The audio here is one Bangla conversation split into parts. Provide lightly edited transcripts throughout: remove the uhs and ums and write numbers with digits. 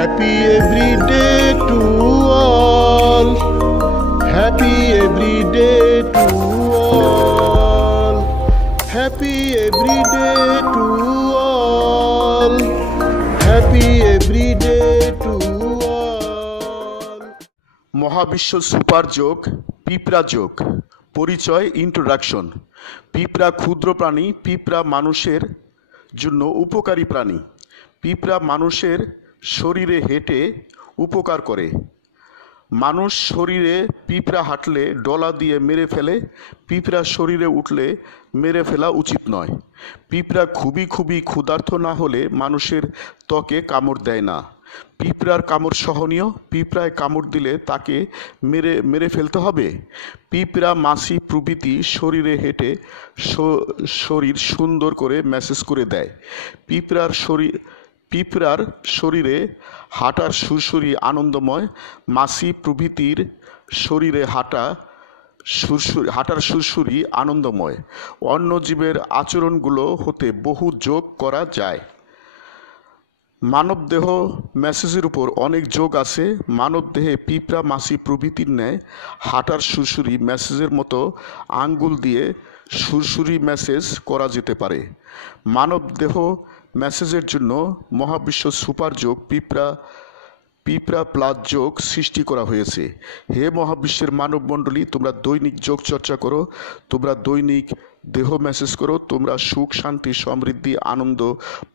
Happy every day to all. Happy every day to all. Happy every day to all. Happy every day to all. মহাবিশ্ব সুপার যোগ পিঁপড়া যোগ পরিচয় ইন্ট্রোডাকশন। পিঁপড়া ক্ষুদ্র প্রাণী। পিঁপড়া মানুষের জন্য উপকারী প্রাণী। পিঁপড়া মানুষের শরীরে হেঁটে উপকার করে। মানুষ শরীরে পিঁপড়া হাঁটলে ডলা দিয়ে মেরে ফেলে। পিঁপড়া শরীরে উঠলে মেরে ফেলা উচিত নয়। পিঁপড়া খুবই ক্ষুধার্ত না হলে মানুষের ত্বকে কামড় দেয় না। পিঁপড়ার কামড় সহনীয়। পিঁপড়ায় কামড় দিলে তাকে মেরে ফেলতে হবে। পিঁপড়া মাছি প্রভৃতি শরীরে হেঁটে শরীর সুন্দর করে ম্যাসেজ করে দেয়। পিঁপড়ার শরীরে হাঁটার সুরসুরি আনন্দময়। মাছি প্রভৃতির শরীরে হাঁটার সুরসুরি আনন্দময়। অন্য জীবের আচরণগুলো হতে বহু যোগ করা যায়। মানবদেহ ম্যাসেজের উপর অনেক যোগ আছে। মানবদেহে পিঁপড়া মাছি প্রভৃতির ন্যায় হাঁটার সুরসুরি ম্যাসেজের মতো আঙ্গুল দিয়ে সুরসুরি ম্যাসেজ করা যেতে পারে। মানবদেহ ম্যাসেজের জন্য মহাবিশ্ব সুপার যোগ পিঁপড়া প্লাস যোগ সৃষ্টি করা হয়েছে। হে মহাবিশ্বের মানবমণ্ডলী, তোমরা দৈনিক যোগ চর্চা করো। তোমরা দৈনিক দেহ ম্যাসেজ করো। তোমরা সুখ, শান্তি, সমৃদ্ধি, আনন্দ,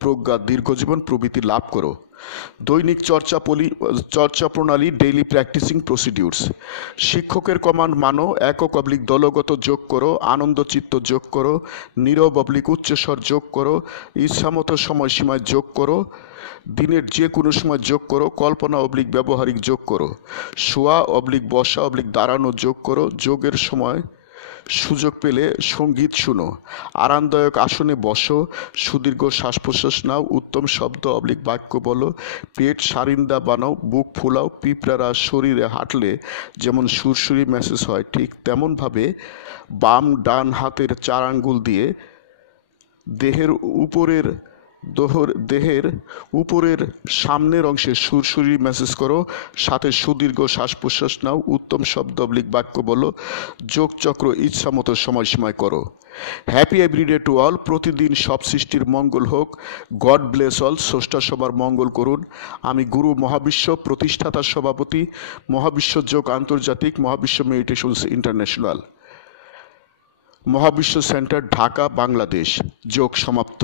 প্রজ্ঞা, দীর্ঘজীবন প্রভৃতি লাভ করো। দৈনিক চর্চা প্রণালী, ডেইলি প্র্যাকটিসিং প্রসিডিউরস। শিক্ষকের কমান্ড মানো। একক অবলিক দলগত যোগ করো। আনন্দ চিত্ত যোগ করো। নীরব অবলিক উচ্চস্বর যোগ করো। ইচ্ছামতো সময়সীমায় যোগ করো। দিনের যে কোনো সময় যোগ করো। কল্পনা অবলিক ব্যবহারিক যোগ করো। শোয়া অবলিক বসা অবলিক দাঁড়ানো যোগ করো। যোগের সময় সুযোগ পেলে সঙ্গীত শুনো। আরামদায়ক আসনে বসো। সুদীর্ঘ শ্বাস প্রশ্বাস নাও। উত্তম শব্দ অবলিক বাক্য বলো। পেট সারিন্দা বানাও। বুক ফুলাও। পিঁপড়ারা শরীরে হাঁটলে যেমন সুরসুরি ম্যাসেজ হয়, ঠিক তেমনভাবে বাম ডান হাতের 4 আঙ্গুল দিয়ে দেহের উপরের সামনের অংশে সুরসুরি ম্যাসেজ করো। সাথে সুদীর্ঘ শ্বাস প্রশ্বাস নাও। উত্তম শব্দ অবলিক বাক্য বলো। যোগ চক্র ইচ্ছামতো সময়সীমায় করো। Happy everyday to all. প্রতিদিন সব সৃষ্টির মঙ্গল হোক। God bless all. স্রষ্টা সবার মঙ্গল করুন। আমি গুরু মহাবিশ্ব প্রতিষ্ঠাতা সভাপতি, মহাবিশ্ব যোগ আন্তর্জাতিক, মহাবিশ্ব মেডিটেশনস ইন্টারন্যাশনাল, মহাবিশ্ব সেন্টার, ঢাকা, বাংলাদেশ। যোগ সমাপ্ত।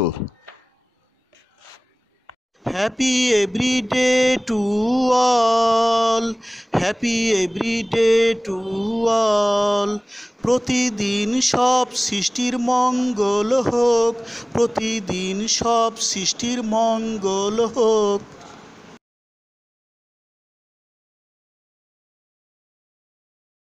Happy every day to all. Happy every day to all. প্রতিদিন সব সৃষ্টির মঙ্গল হোক। প্রতিদিন সব সৃষ্টির মঙ্গল হোক।